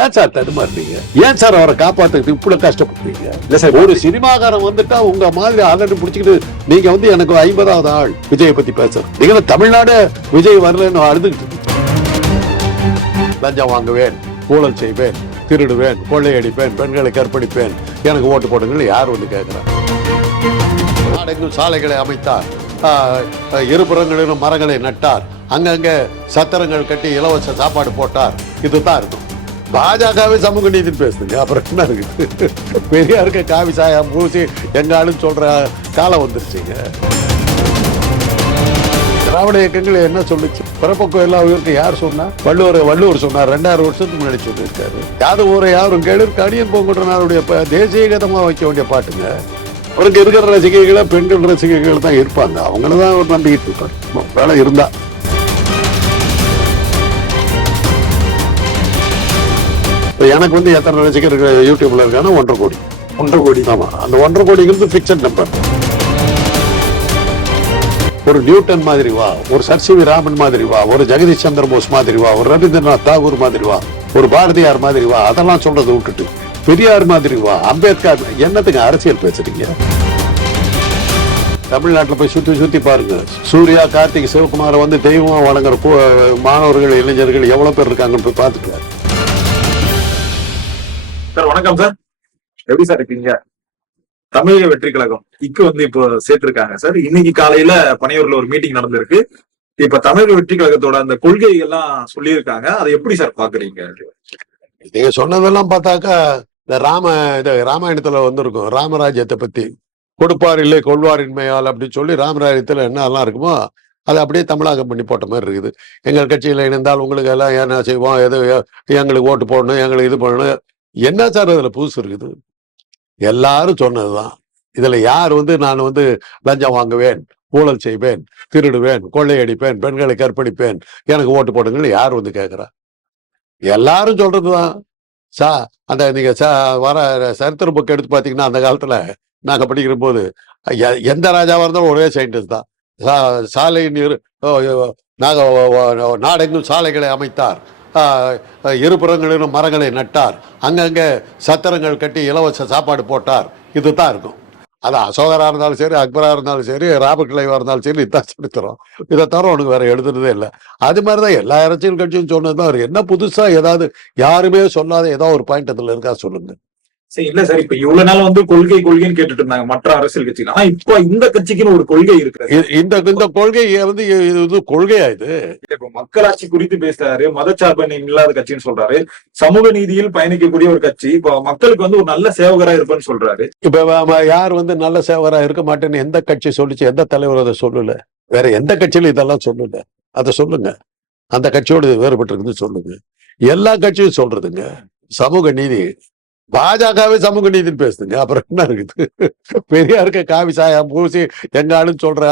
ஏன் சார் தடுமாறுறீங்க? ஏன் சார் அவரை காப்பாத்துறதுக்கு இவ்வளவு கஷ்டப்படுறீங்க? இல்ல சார் ஒரு சினிமாக்காரன் வந்துட்டா உங்க மாதிரி அதட்டு பிடிச்சிக்கிட்டு நீங்க வந்து எனக்கு ஐம்பதாவது ஆள் விஜயை பத்தி பேசுறோம் நீங்க தமிழ்நாடு விஜய் வரலன்னு அழுதுகிட்டு லஞ்சம் வாங்குவேன் ஊழல் செய்வேன் திருடுவேன் கொள்ளையடிப்பேன் பெண்களை கற்பழிப்பேன் எனக்கு ஓட்டு போடுங்கன்னு யார் வந்து கேட்கிறார் நாடெங்கும் சாலைகளை அமைத்தார். இருபுறங்களிலும் மரங்களை நட்டார். அங்கங்கே சத்திரங்கள் கட்டி இலவச சாப்பாடு போட்டார். இதுதான் இருக்கும். பாஜகவே சமூக நீதி பேசுதுங்க. அப்புறம் என்ன இருக்குது? பெரியாருக்கு காவி சாயா பூசி எங்காலும் சொல்ற காலம் வந்துருச்சுங்க. திராவிட இயக்கங்கள் என்ன சொல்லுச்சு? பிறப்பக்கம் எல்லா உயிருக்கும் யார் சொன்னா? வள்ளுவர் வள்ளுவர் சொன்னார். ரெண்டாயிரம் வருஷத்துக்கு முன்னாடி சொல்லியிருக்காரு. யாது ஊரை யாரும் கேளுக்கு அடியன் பூங்குன்றனாருடைய தேசிய கதமாக வைக்க வேண்டிய பாட்டுங்க. அவருக்கு இருக்கிற ரசிகைகளை பெண்கள் ரசிகைகள் தான் இருப்பாங்க. அவங்கள தான் நம்பிக்கிட்டு இருப்பாங்க வேலை இருந்தா. இப்ப எனக்கு வந்து எத்தனை ரசிகர்கள் யூடியூப்ல இருக்கானா? ஒன்றரை கோடி. ஒன்றரை கோடி. ஆமா. அந்த ஒன்றரை கோடிங்கிறது பிக்சட் நம்பர் ஒரு நியூட்டன் மாதிரி வா. ஒரு சர் சி வி ராமன் மாதிரி வா. ஒரு ஜெகதீஷ் சந்திர போஸ் மாதிரி வா. ஒரு ரவீந்திரநாத் தாகூர் மாதிரி வா. ஒரு பாரதியார் மாதிரி வா. அதெல்லாம் சொல்றதை விட்டுட்டு பெரியார் மாதிரி வா. அம்பேத்கர் என்னத்துக்கு அரசியல் பேசுறீங்க? தமிழ்நாட்டுல போய் சுத்தி சுத்தி பாருங்க. சூர்யா கார்த்திக் சிவகுமாரை வந்து தெய்வமா வழங்குற மாணவர்கள் இளைஞர்கள் எவ்வளவு பேர் இருக்காங்கன்னு போய் பார்த்துட்டு. சார் வணக்கம் சார். எப்படி சார் இருக்கீங்க? தமிழக வெற்றி கழகம் இக்கு வந்து இப்போ சேர்த்திருக்காங்க சார். இன்னைக்கு காலையில பனையூர்ல ஒரு மீட்டிங் நடந்திருக்கு. இப்ப தமிழக வெற்றி கழகத்தோட அந்த கொள்கைகள்லாம் சொல்லியிருக்காங்க. அதை எப்படி சார் பாக்குறீங்க? நீங்க சொன்னதெல்லாம் பார்த்தாக்கா இந்த ராம இது ராமாயணத்துல வந்திருக்கும். ராமராஜ்யத்தை பத்தி. கொடுப்பார் இல்லை கொள்வாரின்மையால் அப்படின்னு சொல்லி ராமராஜ்யத்துல என்னெல்லாம் இருக்குமோ அதை அப்படியே தமிழாக்கம் பண்ணி போட்ட மாதிரி இருக்குது. எங்கள் கட்சியில் இணைந்தால் உங்களுக்கு எல்லாம் என்ன செய்வோம்? எது எங்களுக்கு ஓட்டு போடணும் எங்களுக்கு இது பண்ணணும் என்ன சார் அதுல புதுசு இருக்குது? எல்லாரும் சொன்னதுதான். இதுல யார் வந்து நான் வந்து லஞ்சம் வாங்குவேன் ஊழல் செய்வேன் திருடுவேன் கொள்ளையடிப்பேன் பெண்களை கற்பழிப்பேன் எனக்கு ஓட்டு போடுங்கன்னு யார் வந்து கேட்கிறா எல்லாரும் சொல்றதுதான். சா அந்த நீங்க சா வர சரித்திர புக் எடுத்து பாத்தீங்கன்னா அந்த காலத்துல நாங்க படிக்கிற போது எ- எந்த ராஜாவா இருந்தாலும் ஒரே சயின்டிஸ்ட் தான். சா- சாலை நீர் ஓ, நாக நாடெங்கும் சாலைகளை அமைத்தார். இருபுறங்களிலும் மரங்களை நட்டார். அங்கங்கே சத்திரங்கள் கட்டி இலவச சாப்பாடு போட்டார். இதுதான் இருக்கும். அது அசோகராக இருந்தாலும் சரி அக்பராக இருந்தாலும் சரி ராபர்ட் கிளைவா இருந்தாலும் சரி இதுதான் சரித்திரம். இதை தவிர உனக்கு வேற எழுதுனதே இல்லை. அது மாதிரிதான் எல்லா அரசியல் கட்சியும் சொன்னதுதான். அவர் என்ன புதுசாக ஏதாவது யாருமே சொல்லாத ஏதோ ஒரு பாயிண்ட் அதில் இருக்கா சொல்லுங்கள் சரி இல்ல சார் இப்ப இவ்வளவு நாள் வந்து கொள்கை கொள்கைன்னு கேட்டுட்டு இருந்தாங்க மற்ற அரசியல் கட்சிகள். ஆனா இப்ப இந்த கட்சிக்குன்னு ஒரு கொள்கை இருக்கிறது. இ- இந்த இந்த கொள்கை வந்து இது கொள்கையா இது? இப்ப மக்களாட்சி குறித்து பேசுறாரு மதச்சார்பு இல்லாத கட்சின்னு சொல்றாரு சமூக நீதியில் பயணிக்கக்கூடிய ஒரு கட்சி இப்ப மக்களுக்கு வந்து ஒரு நல்ல சேவகரா இருப்பேன்னு சொல்றாரு. இப்ப யார் வந்து நல்ல சேவரா இருக்க மாட்டேன்னு எந்த கட்சி சொல்லுச்சு எந்த தலைவர் அதை சொல்லல? வேற எந்த கட்சியிலும் இதெல்லாம் சொல்லல. அதை சொல்லுங்க. அந்த கட்சியோடு வேறுபட்டு இருக்குது சொல்லுங்க. எல்லா கட்சியும் சொல்றதுங்க. சமூக நீதி பாஜகவே சமூக நீதின்னு பேசுதுங்க. அப்புறம் என்ன இருக்குது? பெரியாருக்கு காவி சாயம் பூசி எங்காலும் சொல்ற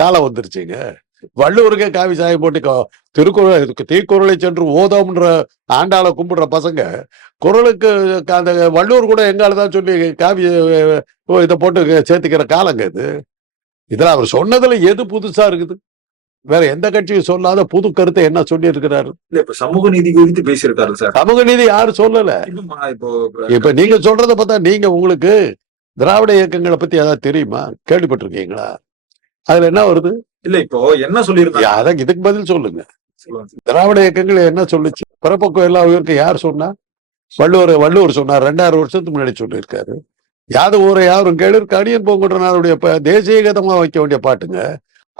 காலம் வந்துருச்சுங்க. வள்ளுவருக்கே காவி சாயம் போட்டு திருக்குறள் தீக்குறளை சென்று ஓதம்ன்ற ஆண்டாளை கும்பிடுற பசங்க குரலுக்கு அந்த வள்ளுவர் கூட எங்கால தான் சொல்லி காவி இதை போட்டு சேர்த்துக்கிற காலங்க இது. இதில் அவர் சொன்னதுல எது புதுசா இருக்குது? வேற எந்த கட்சியும் சொல்லாத புது கருத்தை என்ன சொல்லி இருக்கிறாரு இப்ப சமூக நீதி குறித்து பேசியிருக்காரு சார். சமூக நீதி யாரும் சொல்லல? இப்போ நீங்க சொல்றத பார்த்தா நீங்க உங்களுக்கு திராவிட இயக்கங்களை பத்தி ஏதாவது தெரியுமா? கேள்விப்பட்டிருக்கீங்களா? அதுல என்ன வருது? இல்ல இப்போ என்ன சொல்லியிருந்தாங்க அதான் இதுக்கு பதில் சொல்லுங்க. திராவிட இயக்கங்கள் என்ன சொல்லுச்சு? பிறப்பக்கம் எல்லா உயிருக்கு யார் சொன்னா? வள்ளுவர் வள்ளுவர் சொன்னார். ரெண்டாயிரம் வருஷத்துக்கு முன்னாடி சொல்லியிருக்காரு. யாது ஊரை யாரும் கேளு கடியன் பூங்குன்றனாருடைய தேசிய கீதமா வைக்க வேண்டிய பாட்டுங்க.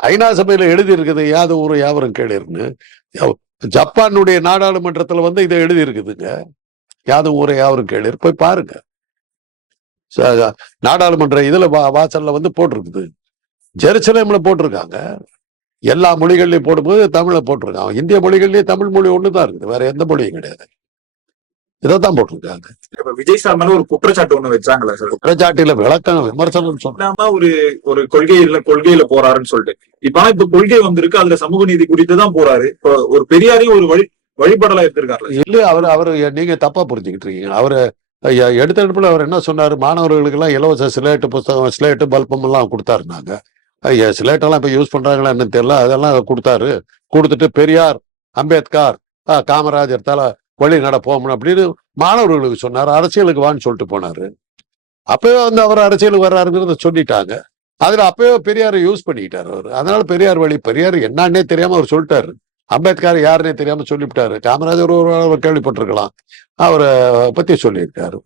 ஐநா சபையில எழுதியிருக்குது யாது ஊரை யாவரும் கேளுன்னு. ஜப்பானுடைய நாடாளுமன்றத்துல வந்து இதை எழுதியிருக்குதுங்க. யாது ஊரை யாவரும் கேளு போய் பாருங்க. ச- நாடாளுமன்ற இதுல வா- வாசல்ல வந்து போட்டிருக்குது. ஜெருசலேம்ல போட்டிருக்காங்க. எல்லா மொழிகள்லயும் போடும்போது தமிழை போட்டிருக்காங்க. இந்திய மொழிகள்லயே தமிழ் மொழி ஒண்ணுதான் இருக்குது. வேற எந்த மொழியும் கிடையாது. இதைத்தான் போட்டிருக்காங்க. இப்ப விஜய் சார் மேல ஒரு குற்றச்சாட்டு ஒண்ணு வச்சாங்களே சார்? குற்றச்சாட்டுல விளக்கம் விமர்சனம் சொன்ன இல்லாம ஒரு ஒரு கொள்கையில கொள்கையில போறாருன்னு சொல்லிட்டு. இப்ப ஆனா இப்ப கொள்கை வந்திருக்கு அதுல சமூக நீதி குறித்து தான் போறாரு. இப்போ ஒரு பெரியாரையும் ஒரு வழி வழிபடலா எடுத்திருக்காருல்ல இல்ல அவர் அவர் நீங்க தப்பா புரிஞ்சுக்கிட்டு இருக்கீங்க. அவரு எடுத்த எடுப்புல அவர் என்ன சொன்னாரு? மாணவர்களுக்கு எல்லாம் இலவச சிலேட்டு புஸ்தகம் ஸ்லேட்டு பல்பம் எல்லாம் கொடுத்தாருனாங்க ஐயா ஸ்லேட்டெல்லாம் இப்ப யூஸ் பண்றாங்களா என்னன்னு தெரியல. அதெல்லாம் கொடுத்தாரு. கொடுத்துட்டு பெரியார் அம்பேத்கர் காமராஜர் தல வழி நடப்போம் அப்படின்னு மாணவர்களுக்கு சொன்னார். அரசியலுக்கு வான்னு சொல்லிட்டு போனாரு. அப்பவே வந்து அவர் அரசியலுக்கு வர்றாருங்கிறத சொல்லிட்டாங்க. அதுல அப்பவே பெரியாரை யூஸ் பண்ணிக்கிட்டாரு அவர். அதனால பெரியார் வழி பெரியார் என்னன்னே தெரியாம அவர் சொல்லிட்டாரு. அம்பேத்கர் யாருன்னே தெரியாம சொல்லிவிட்டாரு. காமராஜர் ஒரு அவர் கேள்விப்பட்டிருக்கலாம். அவரை பத்தி சொல்லியிருக்காரு.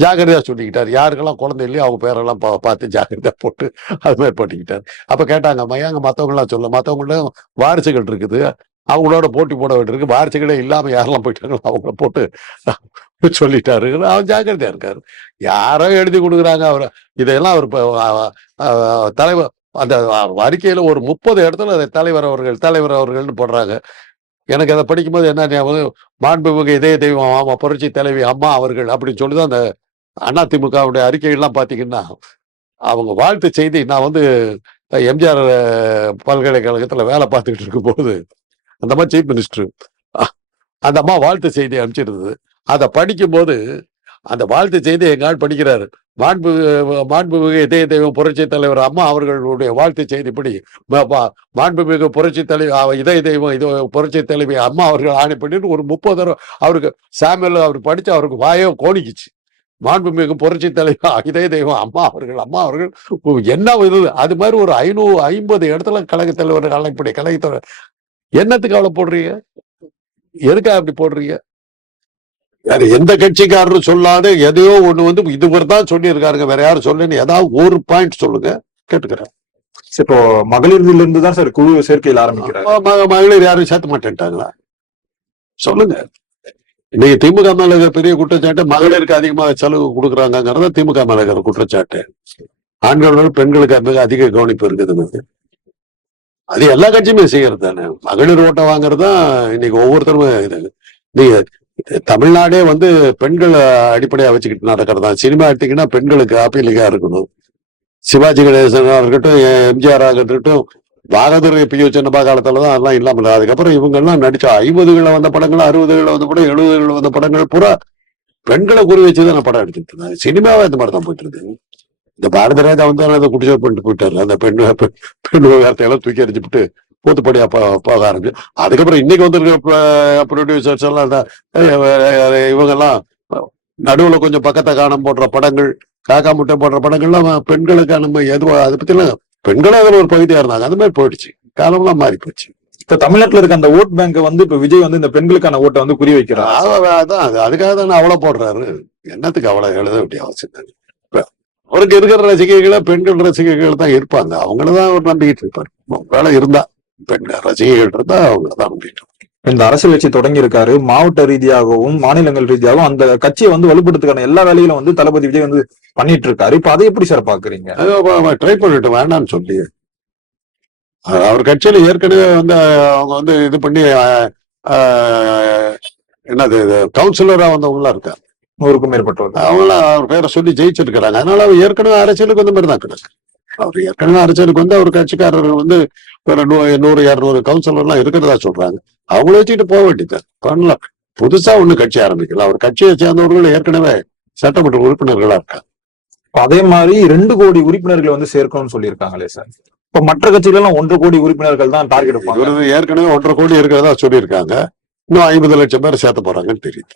ஜாக்கிரதையா சொல்லிக்கிட்டாரு. யாருக்கெல்லாம் குழந்தை இல்லையோ அவங்க பேரெல்லாம் பா- பார்த்து ஜாக்கிரதையா போட்டு அது மாதிரி பண்ணிக்கிட்டாரு. அப்ப கேட்டாங்க மையாங்க மத்தவங்க எல்லாம் சொல்ல மத்தவங்களும் வாரிசுகள் இருக்குது. அவங்களோட போட்டி போட வேண்டியிருக்கு. வாரிசுகளே இல்லாமல் யாரெல்லாம் போயிட்டாங்களோ அவங்கள போட்டு சொல்லிட்டாரு. அவன் ஜாக்கிரதையா இருக்காரு. யாரோ எழுதி கொடுக்குறாங்க அவர். இதையெல்லாம் அவர் தலைவர் அந்த அறிக்கையில ஒரு முப்பது இடத்துல அதை தலைவர் அவர்கள் தலைவர் அவர்கள்னு போடுறாங்க. எனக்கு அதை படிக்கும்போது என்ன ஞாபகம் மாண்புமிகு இதய தெய்வம் ஆமா புரட்சி தலைவி அம்மா அவர்கள் அப்படின்னு சொல்லிதான் அந்த அதிமுகவுடைய அறிக்கைகள்லாம் பார்த்தீங்கன்னா அவங்க வாழ்த்து செய்தி நான் வந்து எம்ஜிஆர் பல்கலைக்கழகத்தில் வேலை பார்த்துக்கிட்டு இருக்கும்போது அந்த அம்மா சீஃப் மினிஸ்டர் அந்த அம்மா வாழ்த்து செய்தி அனுப்பிச்சிருந்தது. அதை படிக்கும்போது அந்த வாழ்த்து செய்தி எங்க ஆள் படிக்கிறாரு. மாண்பு மாண்புமிகு இதய தெய்வம் புரட்சி தலைவர் அம்மா அவர்களுடைய வாழ்த்து செய்திப்படி மாண்புமிகு புரட்சி தலைவி இதய தெய்வம் இது புரட்சி தலைவி அம்மா அவர்கள் ஆணை பண்ணிட்டு ஒரு முப்பது தடவை அவருக்கு சாமியில் அவர் படிச்சு அவருக்கு வாயோ கோணிக்குச்சு. மாண்புமிகு புரட்சி தலைவர் இதய தெய்வம் அம்மா அவர்கள் அம்மா அவர்கள் என்ன இது? அது மாதிரி ஒரு ஐநூறு ஐம்பது இடத்துல கழக தலைவர் அழைப்படி கழக என்னத்துக்கு அவ்வளவு போடுறீங்க? எதுக்காக அப்படி போடுறீங்க? வேற எந்த கட்சிக்காரரும் சொல்லாத எதையோ ஒண்ணு வந்து இதுவர் தான் சொல்லியிருக்காருங்க. வேற யாரும் சொல்லுன்னு ஏதாவது ஒரு பாயிண்ட் சொல்லுங்க கேட்டுக்கிறேன். இப்போ மகளிர்ல இருந்து தான் சார் குழு சேர்க்கையில் ம- மகளிர் யாரும் சேர்த்த மாட்டேன்ட்டாங்களா? சொல்லுங்க. இன்னைக்கு திமுக மேல இருக்கிற பெரிய குற்றச்சாட்டு மகளிருக்கு அதிகமாக செலவு கொடுக்குறாங்கிறத திமுக மேல குற்றச்சாட்டு. ஆண்களை விட பெண்களுக்கு மிக அதிக கவனிப்பு இருக்குது. அது எல்லா கட்சியுமே செய்யறது தானே மகளிர் ஓட்டை வாங்குறது தான் இன்னைக்கு ஒவ்வொருத்தரும் இது. நீங்க தமிழ்நாடே வந்து பெண்கள் அடிப்படையா வச்சுக்கிட்டு நடக்கிறது? தான் சினிமா எடுத்தீங்கன்னா பெண்களுக்கு அப்பீலிங்கா இருக்கணும். சிவாஜி கணேசனா இருக்கட்டும் எம்ஜிஆர் இருக்கட்டும் பாகதூர் பியோ சின்னப்பா காலத்துல தான் அதெல்லாம் இல்லாம இருந்தது. அதுக்கப்புறம் இவங்க எல்லாம் நடிச்ச ஐம்பதுகளில் வந்த படங்கள் அறுபதுகளில் வந்த படம் எழுபதுகளில் வந்த படங்கள் பூரா பெண்களை குறி வச்சுதான் படம் எடுத்துட்டு இருந்தாங்க. சினிமாவே இந்த மாதிரி தான் போயிட்டு இருக்கு. இந்த பாரத ராஜா வந்து அதை குடிச்சோ பண்ணிட்டு போயிட்டாரு. அந்த பெண் பெண் பெண் விவகாரத்தை எல்லாம் தூக்கி எறிஞ்சுட்டு போத்துப்படியா போக ஆரம்பிச்சு. அதுக்கப்புறம் இன்னைக்கு வந்திருக்க ப்ரொடியூசர்ஸ் எல்லாம் இந்த, அஹ், இவங்க எல்லாம் நடுவுல கொஞ்சம் பக்கத்தை காணம் போடுற படங்கள் காக்கா முட்டை போடுற படங்கள்லாம் பெண்களுக்கான நம்ம எதுவா அதை பத்தி எல்லாம் பெண்களும் அதுல ஒரு பகுதியா இருந்தாங்க. அந்த மாதிரி போயிடுச்சு. காலம்லாம் மாறி போச்சு. இப்ப தமிழ்நாட்டுல இருக்க அந்த ஓட் பேங்க் வந்து இப்ப விஜய் வந்து இந்த பெண்களுக்கான ஓட்டை வந்து குறி வைக்கிறார் அதான் அதான் அது- அதுக்காக தானே அவ்வளவு போடுறாரு. என்னத்துக்கு அவ்வளவு எழுத வேண்டிய அவசியம் இல்லை. அவருக்கு இருக்கிற ரசிகைகளை பெண்கள் ரசிகைகள் தான் இருப்பாங்க. அவங்களதான் அவர் நம்பிக்கிட்டு இருப்பாரு. வேலை இருந்தா பெண்கள் ரசிகைகள் இருந்தா அவங்கள தான் நம்பிட்டு இருப்பாரு. இந்த அரசியல் கட்சி தொடங்கி இருக்காரு. மாவட்ட ரீதியாகவும் மாநிலங்கள் ரீதியாகவும் அந்த கட்சியை வந்து வலுப்படுத்துக்கான எல்லா வேலைகளும் வந்து தளபதி விஜய் வந்து பண்ணிட்டு இருக்காரு. இப்ப அதை எப்படி சார் பாக்குறீங்க? ட்ரை பண்ணிட்டு வேண்டாம்னு சொல்லி. அவர் கட்சியில ஏற்கனவே வந்து அவங்க வந்து இது பண்ணி என்னது கவுன்சிலரா வந்தவங்களாம் இருக்காங்க. நூறுக்கும் மேற்பட்டவர் அவங்களாம் அவர் பேரை சொல்லி ஜெயிச்சிருக்கிறாங்க. அதனால அவர் ஏற்கனவே அரசியலுக்கு வந்த மாதிரி தான் கிடக்கு அவர் ஏற்கனவே அரசியலுக்கு வந்து அவர் கட்சிக்காரர்கள் வந்து ஒரு நூறு இருநூறு கவுன்சிலர்லாம் இருக்கிறதா சொல்றாங்க. அவங்கள வச்சுக்கிட்டு போக வேண்டியது பண்ணலாம். புதுசா ஒண்ணு கட்சி ஆரம்பிக்கல. அவர் கட்சியை சேர்ந்தவர்கள் ஏற்கனவே சட்டமன்ற உறுப்பினர்களா இருக்காங்க. அதே மாதிரி ரெண்டு கோடி உறுப்பினர்களை வந்து சேர்க்கணும்னு சொல்லியிருக்காங்களே சார். இப்ப மற்ற கட்சிகள் எல்லாம் ஒன்றரை கோடி உறுப்பினர்கள் தான் டார்கெட் ஏற்கனவே ஒன்றரை கோடி இருக்கிறதா சொல்லியிருக்காங்க. இன்னும் ஐம்பது லட்சம் பேர் சேர்த்த போறாங்கன்னு தெரியுது.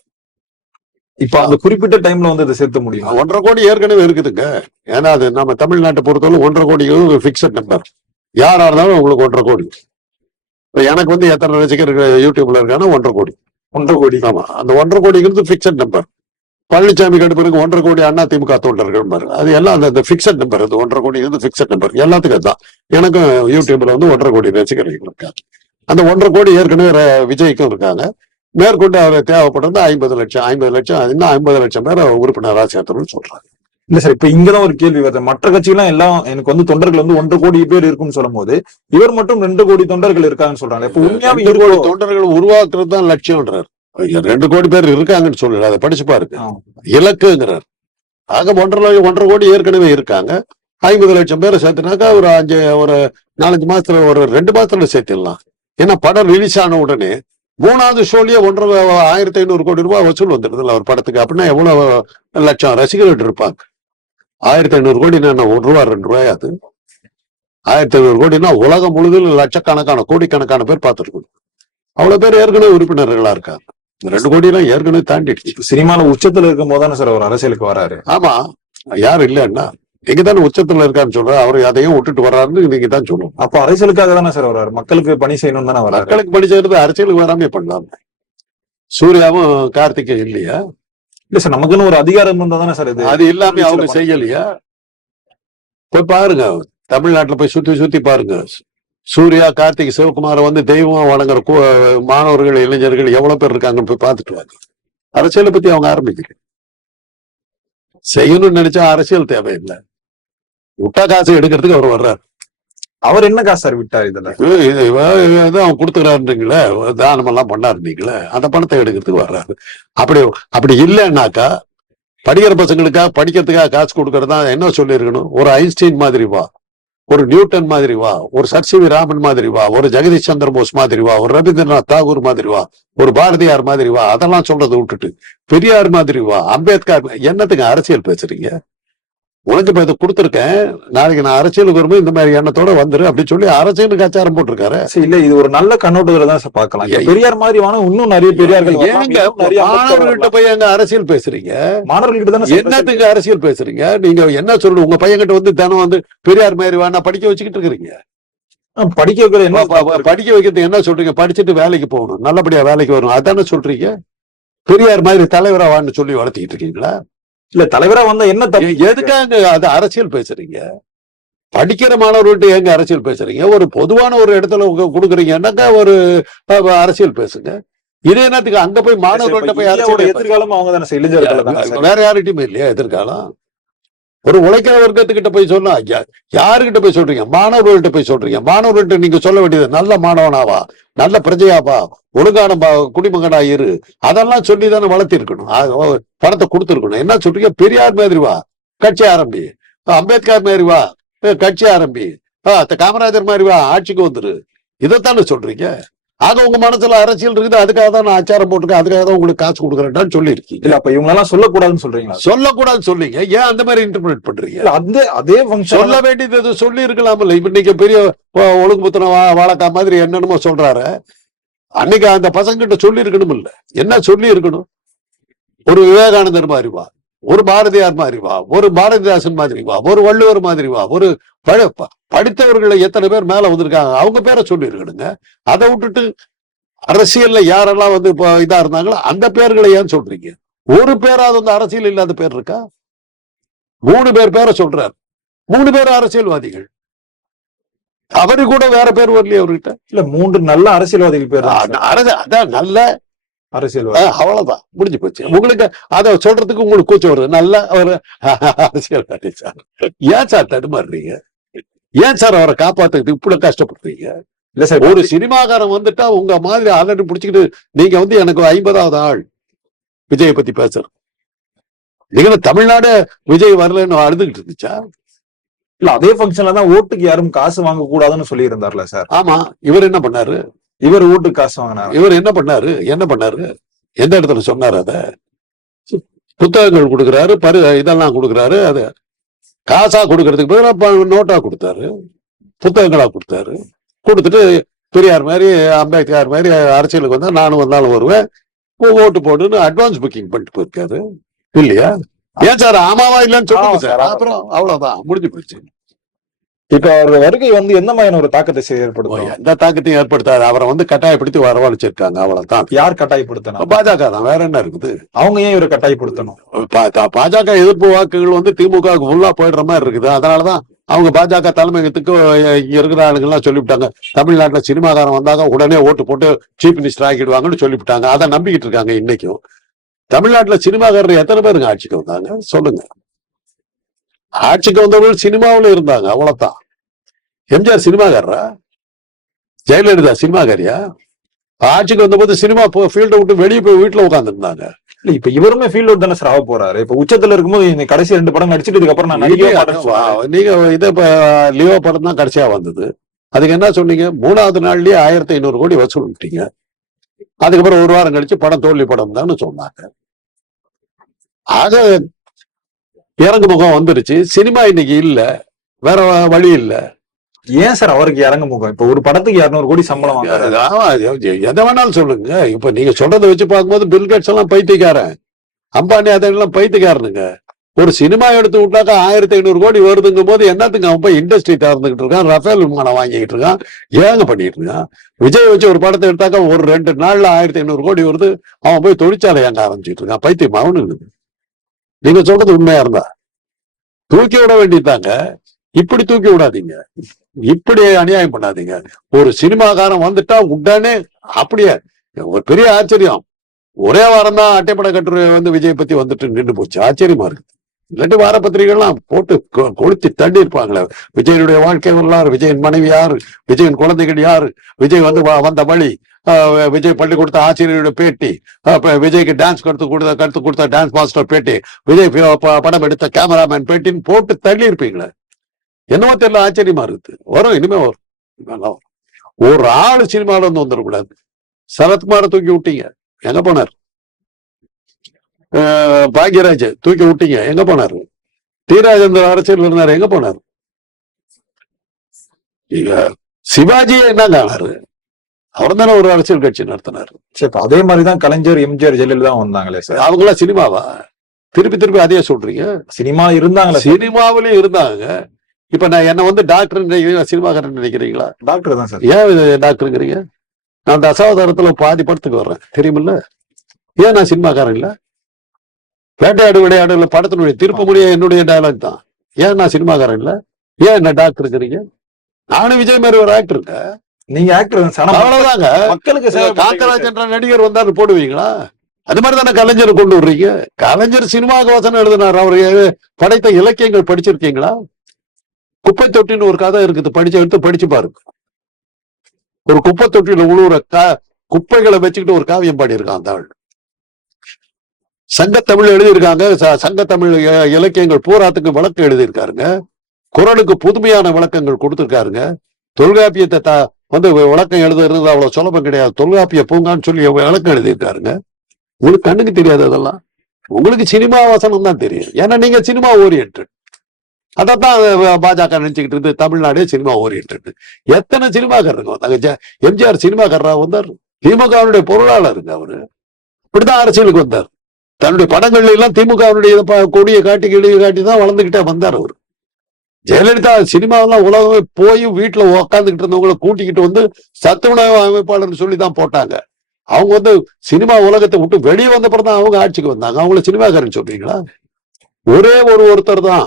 இப்ப அந்த குறிப்பிட்ட டைம்ல வந்து இதை சேர்த்த முடியுமா? ஒன்றரை கோடி ஏற்கனவே இருக்குதுங்க. ஏன்னா அது நம்ம தமிழ்நாட்டை பொறுத்தவரை ஒன்றரை கோடி பிக்சட் நம்பர் யாரா இருந்தாலும் உங்களுக்கு ஒன்றரை கோடி. இப்ப எனக்கு வந்து எத்தனை ரசிகர்கள் யூடியூப்ல இருக்கானா ஒன்றரை கோடி. ஒன்றரை கோடி. ஆமா. அந்த ஒன்றரை கோடிங்கிறது பிக்சட் நம்பர் பழனிசாமி கடுப்பிற்கு ஒன்றரை கோடி அண்ணா திமுக தொண்டர்கள் பாரு. அது எல்லாம் அந்த பிக்சட் நம்பர் அது ஒன்றரை கோடிங்கிறது பிக்சட் நம்பர் எல்லாத்துக்கும் அதுதான். எனக்கும் யூடியூப்ல வந்து ஒன்றரை கோடி ரசிகர்கள் இருக்காங்க. அந்த ஒன்றரை கோடி ஏற்கனவே விஜய்க்கும் இருக்காங்க. மேற்கொண்டு அவர் தேவைப்படுறது ஐம்பது லட்சம் ஐம்பது லட்சம் இன்னும் ஐம்பது லட்சம் பேர் உறுப்பினராக சேர்த்தணும்னு சொல்றாங்க இல்ல சார் இப்ப இங்கதான் ஒரு கேள்வி வருது. மற்ற கட்சிகள்லாம் எல்லாம் எனக்கு வந்து தொண்டர்கள் வந்து ஒன்றரை கோடி பேர் இருக்குன்னு சொல்லும் போது இவர் மட்டும் ரெண்டு கோடி தொண்டர்கள் இருக்காங்கன்னு சொல்றாங்க. இப்ப உண்மையாவே ரெண்டு கோடி? தொண்டர்கள் உருவாக்குறது தான் லட்சியம்ன்றார். ரெண்டு கோடி பேர் இருக்காங்கன்னு சொல்லல அதை படிச்சு பாருங்க. இலக்குங்கிறார். ஆக ஒன்றரை ஒன்றரை கோடி ஏற்கனவே இருக்காங்க. ஐம்பது லட்சம் பேரை சேர்த்துனாக்கா ஒரு அஞ்சு ஒரு நாலஞ்சு மாசத்துல ஒரு ரெண்டு மாசத்துல சேர்த்திடலாம். ஏன்னா படம் ரிலீஸ் ஆன உடனே மூணாவது ஷோலயே ஒன்றரை ஆயிரத்தி ஐநூறு கோடி ரூபாய் வசூல் வந்துடுதுல்ல ஒரு படத்துக்கு. அப்படின்னா எவ்வளவு லட்சம் ரசிகர்கள் இருப்பாங்க? ஆயிரத்தி ஐநூறு கோடி என்ன ஒரு ரூபா ரெண்டு ரூபாய் அது? ஆயிரத்தி ஐநூறு கோடினா உலகம் முழுதில் லட்சக்கணக்கான கோடிக்கணக்கான பேர் பார்த்துருக்கணும். அவ்வளவு பேர் ஏற்கனவே உறுப்பினர்களா இருக்காங்க. ரெண்டு கோடி எல்லாம் ஏற்கனவே தாண்டிடுச்சு. சினிமால உச்சத்துல இருக்கும் போது தானே சார் அவர் அரசியலுக்கு வராரு? ஆமா. யார் இல்லன்னா நீங்க தானே உச்சத்துல இருக்கான்னு சொல்ற அவரு அதையும் விட்டுட்டு வர்றாருன்னு நீங்க தான் சொல்லணும். அப்ப அரசியலுக்காக தானே சார் வராரு மக்களுக்கு பணி செய்யணும் தானே வராரு மக்களுக்கு பணி செய்யறது அரசியலுக்கு வராமே பண்ணலாம். சூர்யாவும் கார்த்திகை இல்லையா? இல்ல சார் நமக்குன்னு ஒரு அதிகாரம் இருந்தா தானே சார் இது அது இல்லாம அவங்க செய்யலையா? போய் பாருங்க. தமிழ்நாட்டுல போய் சுத்தி சுத்தி பாருங்க. சூர்யா கார்த்திக் சிவகுமாரை வந்து தெய்வமா வணங்குற மாணவர்கள் இளைஞர்கள் எவ்வளவு பேர் இருக்காங்கன்னு போய் பார்த்துட்டு வாங்க. அரசியலை பத்தி அவங்க ஆரம்பிக்கல. செய்யணும்னு நினைச்சா அரசியல் தேவையில்லை. விட்டா காசு எடுக்கிறதுக்கு அவர் வர்றாரு. அவர் என்ன காசு சார் விட்டார் இதுல? இது- இது இது- இது அவன் கொடுத்துக்கிறாருன்றீங்களே தானம் எல்லாம் பண்ணாருந்தீங்களே அந்த பணத்தை எடுக்கிறதுக்கு வர்றாரு. அப்படி அப்படி இல்லைன்னாக்கா படிக்கிற பசங்களுக்கா படிக்கிறதுக்காக காசு கொடுக்கறதா என்ன சொல்லியிருக்கணும்? ஒரு ஐன்ஸ்டீன் மாதிரி வா ஒரு நியூட்டன் மாதிரி வா ஒரு சர்சிவி ராமன் மாதிரி வா ஒரு ஜெகதீஷ் சந்திர போஸ் மாதிரி வா ஒரு ரவீந்திரநாத் தாகூர் மாதிரி வா ஒரு பாரதியார் மாதிரி வா அதெல்லாம் சொல்றதை விட்டுட்டு பெரியார் மாதிரி வா அம்பேத்கர் என்னத்துக்கு அரசியல் பேசுறீங்க? உனக்கு இப்ப இதை கொடுத்துருக்கேன். நாளைக்கு நான் அரசியலுக்கு வரும்போது இந்த மாதிரி எண்ணத்தோட வந்துரு அப்படின்னு சொல்லி அரசியலுக்கு அச்சாரம் போட்டிருக்காரு. இல்ல இது ஒரு நல்ல கண்ணோட்டத்துல தான் ஏ- பெரியார் மாதிரி வாங்க இன்னும் நிறைய பெரியார்கள் ஏங்க வரலாம். போய் எங்க அரசியல் பேசுறீங்க? மாணவர்கள்கிட்ட தானே என்னத்துக்கு அரசியல் பேசுறீங்க? நீங்க என்ன சொல்லணும்? உங்க பையன்கிட்ட வந்து தினம் வந்து பெரியார் மாதிரி வேணா படிக்க வச்சுக்கிட்டு இருக்கிறீங்க. படிக்க வைக்கிற என்ன படிக்க வைக்கிறது என்ன சொல்றீங்க? படிச்சுட்டு வேலைக்கு போகணும். நல்லபடியா வேலைக்கு வரணும். அதானே சொல்றீங்க? பெரியார் மாதிரி தலைவரா வான்னு சொல்லி வளர்த்திக்கிட்டு இருக்கீங்களா? இல்ல தலைவரா வந்தா என்ன தப்பு? எதுக்காக அது அரசியல் பேசுறீங்க? படிக்கிற மாணவர்கள்ட்ட எங்க அரசியல் பேசுறீங்க? ஒரு பொதுவான ஒரு இடத்துல உங்க கொடுக்குறீங்கன்னாக்கா ஒரு அரசியல் பேசுங்க. இதே என்னத்துக்கு அங்க போய் மாணவர்கள்ட்ட போய் எதிர்காலம் அவங்க தானே இளைஞர்கள் வேற யார்கிட்டயுமே இல்லையா எதிர்காலம்? ஒரு உழைக்கிற வர்க்கத்துக்கிட்ட போய் சொன்னா யாருக்கிட்ட போய் சொல்றீங்க? மாணவர்கள்ட்ட போய் சொல்றீங்க. மாணவர்கள்ட்ட நீங்க சொல்ல வேண்டியது நல்ல மாணவனாவா? நல்ல பிரஜையாவா? ஒழுங்கான குடிமகனா இரு. அதெல்லாம் சொல்லி தானே வளர்த்திருக்கணும் ஓ, பணத்தை கொடுத்துருக்கணும். என்ன சொல்றீங்க? பெரியார் மாதிரி வா. கட்சி ஆரம்பி. அம்பேத்கர் மாதிரி வா. கட்சி ஆரம்பி. ஆ, த- காமராஜர் மாதிரி வா. ஆட்சிக்கு வந்துரு. இதைத்தானே சொல்றீங்க? ஆக உங்க மனசுல அரசியல் இருக்குது அதுக்காக தான் நான் ஆச்சாரம் போட்டிருக்கேன் அதுக்காக தான் உங்களுக்கு காசு கொடுக்குறேன்னு சொல்லி இருக்கீங்க இல்ல அப்ப இவங்க எல்லாம் சொல்லக்கூடாதுன்னு சொல்றீங்களா? சொல்லக்கூடாது சொல்லிங்க ஏன் அந்த மாதிரி இன்டர்பிரேட் பண்றீங்க? அந்த அதே சொல்ல வேண்டியது எது சொல்லி இருக்கலாம்ல இப்ப இன்னைக்கு பெரிய ஒ- ஒழுங்குமுத்தின வா வாழக்கா மாதிரி என்னென்னமோ சொல்றாரு. அன்னைக்கு அந்த பசங்கிட்ட சொல்லி இருக்கணும் இல்ல என்ன சொல்லி இருக்கணும் ஒரு விவேகானந்தர் மாதிரி வா. ஒரு பாரதியார் மாதிரி வா ஒரு பாரதிதாசன் மாதிரி வா ஒரு வள்ளுவர் மாதிரி வா ஒரு படித்தவர்களை எத்தனை பேர் மேல வந்திருக்காங்க? அவங்க பேரை சொல்லி இருக்கணுங்க அதை விட்டுட்டு அரசியல்ல யாரெல்லாம் வந்து இப்போ இதா இருந்தாங்களோ அந்த பேர்களை ஏன் சொல்றீங்க? ஒரு பேராவது வந்து அரசியல் இல்லாத பேர் இருக்கா? மூணு பேர் பேரை சொல்றாரு. மூணு பேர் அரசியல்வாதிகள். அவரு கூட வேற பேர் வரலையே அவர்கிட்ட? இல்ல மூன்று நல்ல அரசியல்வாதிகள் பேர் அதான் நல்ல அரசியல்வாதி. அஹ், அவ்வளவுதான். முடிஞ்சு போச்சு. உங்களுக்கு அதை சொல்றதுக்கு உங்களுக்கு கூச்சம் வருது. நல்ல ஒரு அரசியல்வாதி சார். ஏன் சார் தடுமாறுறீங்க? ஏன் சார் அவரை காப்பாத்துறதுக்கு இப்படி கஷ்டப்படுறீங்க? இல்ல சார் ஒரு சினிமாக்காரன் வந்துட்டா உங்க மாதிரி அதட்டு பிடிச்சிக்கிட்டு நீங்க வந்து எனக்கு ஐம்பதாவது ஆள் விஜயை பத்தி பேசுற நீங்க தமிழ்நாடு விஜய் வரலன்னு அழுதுகிட்டு இருந்துச்சா? இல்ல அதே ஃபங்க்ஷன்ல தான் ஓட்டுக்கு யாரும் காசு வாங்க கூடாதுன்னு சொல்லி இருந்தார்ல சார். ஆமா இவர் என்ன பண்ணாரு? இவர் ஓட்டுக்கு காசு வாங்கினாரு. இவர் என்ன பண்ணாரு? என்ன பண்ணாரு? எந்த இடத்துல சொன்னாரு அத? புத்தகங்கள் கொடுக்கறாரு பரு இதெல்லாம் கொடுக்கறாரு அது காசா கொடுக்கறதுக்கு பதிலா ப- நோட்டா கொடுத்தாரு புத்தகங்களா கொடுத்தாரு. கொடுத்துட்டு பெரியார் மாதிரி அம்பேத்கர் மாதிரி அரசியலுக்கு வந்தா நானும் வந்தாலும் வருவேன். ஓட்டு போட்டுன்னு அட்வான்ஸ் புக்கிங் பண்ணிட்டு போயிருக்காரு. இல்லையா? ஏன் சார் ஆமாவா இல்லைன்னு சொல்லுங்க சார். அப்புறம் அவ்வளவுதான் முடிஞ்சு போச்சு இப்ப அவர் வருகை வந்து எந்த மாதிரியான ஒரு தாக்கத்தை ஏற்படுத்தும்? எந்த தாக்கத்தையும் ஏற்படுத்தாது. அவரை வந்து கட்டாயப்படுத்தி வரவழைச்சிருக்காங்க அவ்வளவுதான். யார் கட்டாயப்படுத்தணும் பாஜக தான். வேற என்ன இருக்குது? அவங்க ஏன் இவரை கட்டாயப்படுத்தணும்? பாஜக எதிர்ப்பு வாக்குகள் வந்து திமுக ஃபுல்லா போயிடுற மாதிரி இருக்குது. அதனாலதான் அவங்க பாஜக தலைமையகத்துக்கு இங்க இருக்கிற ஆளுங்க எல்லாம் சொல்லிவிட்டாங்க. தமிழ்நாட்டுல சினிமாக்காரன் வந்தாங்க உடனே ஓட்டு போட்டு சீஃப் மினிஸ்டர் ஆக்கிடுவாங்கன்னு சொல்லிவிட்டாங்க. அதை நம்பிக்கிட்டு இருக்காங்க இன்னைக்கும். தமிழ்நாட்டுல சினிமாக்காரர் எத்தனை பேருங்க ஆட்சிக்கு வந்தாங்க? சொல்லுங்க. ஆட்சிக்கு வந்தவர்கள் சினிமாவுல இருந்தாங்க அவ்வளவுதான். எம்ஜிஆர் சினிமாக்காரரா? ஜெயலலிதா சினிமாக்காரியா? ஆட்சிக்கு வந்தபோது சினிமா ஃபீல்டை விட்டு வெளியே போய் வீட்டுல உட்கார்ந்து இருந்தாங்க இல்ல இப்ப இவருமே ஃபீல்ட் அவுட் தானே சார் ஆக போறாரு. இப்ப உச்சத்துல இருக்கும்போது இந்த கடைசி ரெண்டு படம் நடிச்சிட்டு இதுக்கப்புறம் நான். நீங்க இதை இப்ப லியோ படம் தான் கடைசியா வந்தது. அதுக்கு என்ன சொன்னீங்க? மூணாவது நாள்லயே ஆயிரத்தி ஐநூறு கோடி வசூல் விட்டீங்க அதுக்கப்புறம் ஒரு வாரம் கழிச்சு படம் தோல்வி படம் தான் சொன்னாங்க. ஆக இறங்கு முகம் வந்துருச்சு. சினிமா இன்னைக்கு இல்ல. வேற வழி இல்ல. ஏன் சார் அவருக்கு இறங்க முகம் இப்ப ஒரு படத்துக்கு இருநூறு கோடி சம்பளம் ஆமா, எதை வேணாலும் சொல்லுங்க. இப்ப நீங்க சொல்றதை வச்சு பார்க்கும்போது பில்கேட்ஸ் எல்லாம் பைத்தியக்காரன். அம்பானி அதெல்லாம் பைத்தியக்காரனுங்க. ஒரு சினிமா எடுத்து விட்டாக்கா ஆயிரத்தி ஐநூறு கோடி வருதுங்கும் போது என்னத்துக்கு அவன் போய் இண்டஸ்ட்ரி திறந்துகிட்டு இருக்கான்? ரஃபேல் விமானம் வாங்கிக்கிட்டு இருக்கான். ஏங்க பண்ணிட்டு இருக்கான்? விஜய் வச்சு ஒரு படத்தை எடுத்தாக்கா ஒரு ரெண்டு நாள்ல ஆயிரத்தி ஐநூறு கோடி வருது. அவன் போய் தொழிற்சாலை அங்க ஆரம்பிச்சிட்டு இருக்கான். பைத்தியம் அவனுக்கு நீங்க சொல்றது உண்மையா இருந்தா தூக்கி விட வேண்டியதாங்க இப்படி தூக்கி விடாதீங்க. இப்படி அநியாயம் பண்ணாதீங்க. ஒரு சினிமாக்காரன் வந்துட்டா உடனே அப்படியே ஒரு பெரிய ஆச்சரியம். ஒரே வாரம் தான் அட்டைப்பட கட்டுரை வந்து விஜய் பத்தி வந்துட்டு நின்று போச்சு. ஆச்சரியமா இருக்கு. இல்லாட்டி வார பத்திரிகைலாம் போட்டு கொளுத்தி தள்ளி இருப்பாங்களே விஜயனுடைய வாழ்க்கை வரலாறு விஜயன் மனைவி யாரு விஜயின் குழந்தைகள் யாரு விஜய் வந்து வ- வந்த வழி ஆஹ் விஜய் பள்ளி கொடுத்த ஆசிரியருடைய பேட்டி விஜய்க்கு டான்ஸ் கருத்து கொடுத்த கருத்து கொடுத்த டான்ஸ் மாஸ்டர் பேட்டி விஜய் படம் எடுத்த கேமராமேன் பேட்டின்னு போட்டு தள்ளி இருப்பீங்களே என்னவோ தெரியல ஆச்சரியமா இருக்குது. வரும் இனிமே வரும். வரும். ஒரு ஆளு சினிமாவில் இருந்து வந்துடக்கூடாது சரத்குமாரை தூக்கி விட்டீங்க. எங்க போனார் பாக்யராஜ் தூக்கி விட்டீங்க. எங்க போனாரு? டி ராஜேந்திர அரசியல் இருந்தாரு. எங்க போனாரு? சிவாஜி என்ன ஆனாரு? அவர் தானே ஒரு அரசியல் கட்சி நடத்தினாரு. சரி அதே மாதிரிதான் கலைஞர் எம்ஜிஆர் ஜெயலலிதா வந்தாங்களே சார். அவங்களாம் சினிமாவா? திருப்பி திருப்பி அதையே சொல்றீங்க? சினிமா இருந்தாங்களே. சினிமாவிலயும் இருந்தாங்க. இப்ப நான் என்ன வந்து டாக்டர் நினைக்கிறீங்களா? சினிமாக்காரன் நினைக்கிறீங்களா? டாக்டர் தான் சார். ஏன் டாக்டருங்கிறீங்க? நான் தசாவதாரத்துல பாதி படத்துக்கு வர்றேன். தெரியுமில்ல? ஏன் நான் சினிமாக்காரன் இல்ல? வேட்டையாடு விளையாடுல படத்தினுடைய திருப்பமுடிய என்னுடைய டயலாக் தான். ஏன் நான் சினிமாக்காரன் இல்ல? ஏன் என்ன டாக்டருங்கிறீங்க நானும் விஜய் மாதிரி ஒரு ஆக்டருங்க நீங்க ஆக்டர் அவ்வளவுதாங்க. மக்களுக்கு. காந்தராஜ் என்ற நடிகர் வந்தாரு போடுவீங்களா அது மாதிரி தானே கலைஞர் கொண்டு வர்றீங்க? கலைஞர் சினிமாவுக்கு வசனம் எழுதினார். அவர் படைத்த இலக்கியங்கள் படிச்சிருக்கீங்களா? குப்பை தொட்டின்னு ஒரு கதை இருக்குது. படிச்சு எடுத்து படிச்சு பாருங்க ஒரு குப்பை தொட்டியில உழுவுற கா குப்பைகளை வச்சுக்கிட்டு ஒரு காவியம் பாடியிருக்கான் அந்த ஆள். சங்கத்தமிழ் எழுதியிருக்காங்க. ச- சங்கத்தமிழ் இலக்கியங்கள் பூராத்துக்கு விளக்கம் எழுதியிருக்காருங்க. குரலுக்கு புதுமையான விளக்கங்கள் கொடுத்துருக்காருங்க. தொல்காப்பியத்தை த வந்து விளக்கம் எழுதுறது அவ்வளோ சுலபம் கிடையாது. தொல்காப்பிய பூங்கான்னு சொல்லி விளக்கம் எழுதியிருக்காருங்க. உங்களுக்கு கண்ணுக்கு தெரியாது அதெல்லாம்? உங்களுக்கு சினிமா வசனம் தான் தெரியும். ஏன்னா நீங்க சினிமா ஓரியன்ட் அதைத்தான் பாஜக நினைச்சுக்கிட்டு இருந்து தமிழ்நாடே சினிமா ஓரியன்ட் எத்தனை சினிமாக்காரருங்க வந்தாங்க? எம்ஜிஆர் சினிமாக்காரராக வந்தார்? திமுகவுடைய பொருளாளருங்க அவரு. இப்படிதான் அரசியலுக்கு வந்தார். தன்னுடைய படங்கள்ல எல்லாம் திமுகவுடைய கொடியை காட்டி கிளியை காட்டி தான் வளர்ந்துகிட்டே வந்தார் அவர். ஜெயலலிதா சினிமாவெல்லாம் உலகமே போய் வீட்டுல உக்காந்துக்கிட்டு இருந்தவங்களை கூட்டிக்கிட்டு வந்து சத்துணவு அமைப்பாளர்னு சொல்லி தான் போட்டாங்க. அவங்க வந்து சினிமா உலகத்தை விட்டு வெளியே வந்தப்பறம் தான் அவங்க ஆட்சிக்கு வந்தாங்க. அவங்கள சினிமாக்காரன் சொல்றீங்களா? ஒரே ஒரு ஒருத்தர் தான்.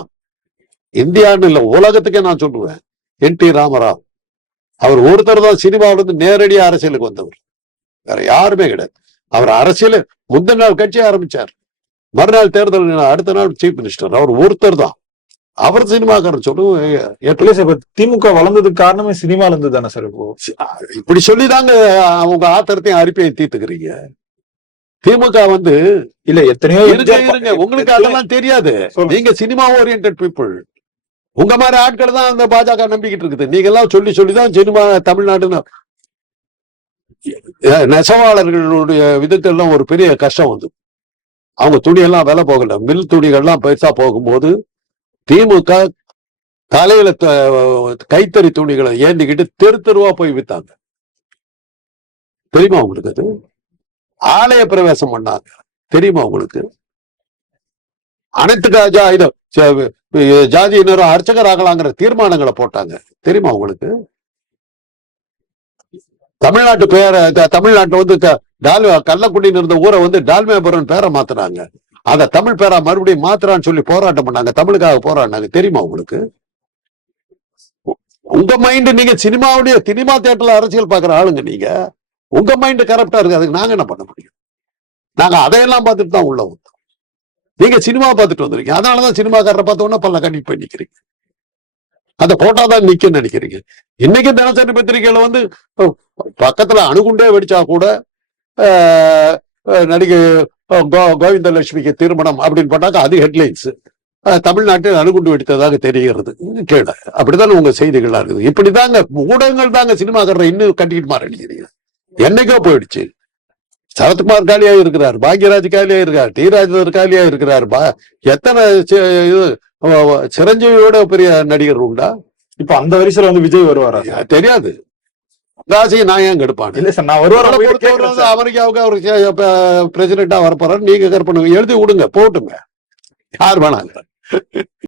இந்தியான்னு இல்லை உலகத்துக்கே நான் சொல்லுவேன். என் டி ராமராவ். அவர் ஒருத்தர் தான் சினிமாவிலிருந்து நேரடியாக அரசியலுக்கு வந்தவர். வேற யாருமே கிடையாது. அவர் அரசியல் முந்தின நாள் கட்சி ஆரம்பிச்சார். மறுநாள் தேர்தல் அடுத்த நாள் சீஃப் மினிஸ்டர் அவர் ஒருத்தர் தான். அவர் சினிமாக்காரன் சொல்லுவோம் திமுக வளர்ந்ததுக்கு காரணமே சினிமால இருந்து தானே சார் இப்போ? இப்படி சொல்லிதாங்க அவங்க ஆத்திரத்தையும் அரிப்பையும் தீர்த்துக்கிறீங்க. திமுக வந்து இல்ல எத்தனையோ இருங்க உங்களுக்கு அதெல்லாம் தெரியாது. நீங்க சினிமா ஓரியன்ட் பீப்புள் உங்க மாதிரி ஆட்கள் தான் அந்த பாஜக நம்பிக்கிட்டு இருக்குது. நீங்க எல்லாம் சொல்லி சொல்லி தான் சினிமா தமிழ்நாடுன்னு நெசவாளர்களுடைய விதத்தெல்லாம் ஒரு பெரிய கஷ்டம் வந்து அவங்க துணியெல்லாம் விலை போகல. மில் துணிகள்லாம் பெருசா போகும்போது திமுக தலையில கைத்தறி துணிகளை ஏந்திக்கிட்டு தெரு தெருவா போய் வித்தாங்க. தெரியுமா உங்களுக்கு அது? ஆலய பிரவேசம் பண்ணாங்க. தெரியுமா உங்களுக்கு? அனைத்து கா- இது ஜாதியினரும் அர்ச்சகர் ஆகலாங்கிற தீர்மானங்களை போட்டாங்க. தெரியுமா உங்களுக்கு? தமிழ்நாட்டு பேர த- தமிழ்நாட்டுல வந்து டால்மியா கள்ளக்குடின்னு இருந்த ஊரை வந்து டால்மியாபுரம் பேரை மாத்துனாங்க. அத தமிழ் பேரா மறுபடியும் மாத்துறான்னு சொல்லி போராட்டம் பண்ணாங்க. தமிழுக்காக போராடினாங்க. தெரியுமா உங்களுக்கு? உங்க மைண்ட் நீங்க சினிமாவுடைய சினிமா தியேட்டர்ல அரசியல் பாக்குற ஆளுங்க நீங்க. உங்க மைண்ட் கரெக்டா இருக்கு. அதுக்கு நாங்க என்ன பண்ண முடியும்? நாங்க அதையெல்லாம் பார்த்துட்டு தான் உள்ள வந்தோம். நீங்க சினிமா பார்த்துட்டு வந்திருக்கீங்க. அதனாலதான் சினிமாக்காரரை பார்த்தோன்னா பல்ல கண்டிப்பா நிக்கிறீங்க. அந்த போட்டோ தான் நினைக்கிறீங்க. இன்னைக்கு தினசரி பத்திரிகையில வந்து பக்கத்துல அணுகுண்டே வெடிச்சா கூட நடிகை கோ- கோவிந்தலட்சுமிக்கு திருமணம் அப்படின்னு பண்ணாக்க அது ஹெட்லைன்ஸ் தமிழ்நாட்டில் அணுகுண்டு வெடித்ததாக தெரிகிறது. கேட அப்படித்தானே உங்க செய்திகளா இருக்குது. இப்படிதாங்க ஊடகங்கள் தாங்க சினிமாக்காரரை இன்னும் கட்டிக்கிட்டு மாறடிக்கிறீங்க என்னைக்கோ போயிடுச்சு. சரத்குமார் காலியா இருக்கிறார் பாக்யராஜ் காலியா இருக்கார் டி. ராஜேந்தர் காலியா இருக்கிறார் பா- எத்தனை இது, சிரஞ்சீவியோட பெரிய நடிகர் உண்டா இப்ப அந்த வரிசையில வந்து விஜய் வருவாரா? தெரியாது. ஆசையை நான் ஏன் கெடுப்பானு? இல்ல சார் நான் வருவாரா? உங்களை பொறுத்தவரை அமெரிக்காவுக்கு அவர் பிரசிடென்டா வரப்போறாரு. நீங்க கற்பனை எழுதி விடுங்க போட்டுங்க. யார் வேணாங்க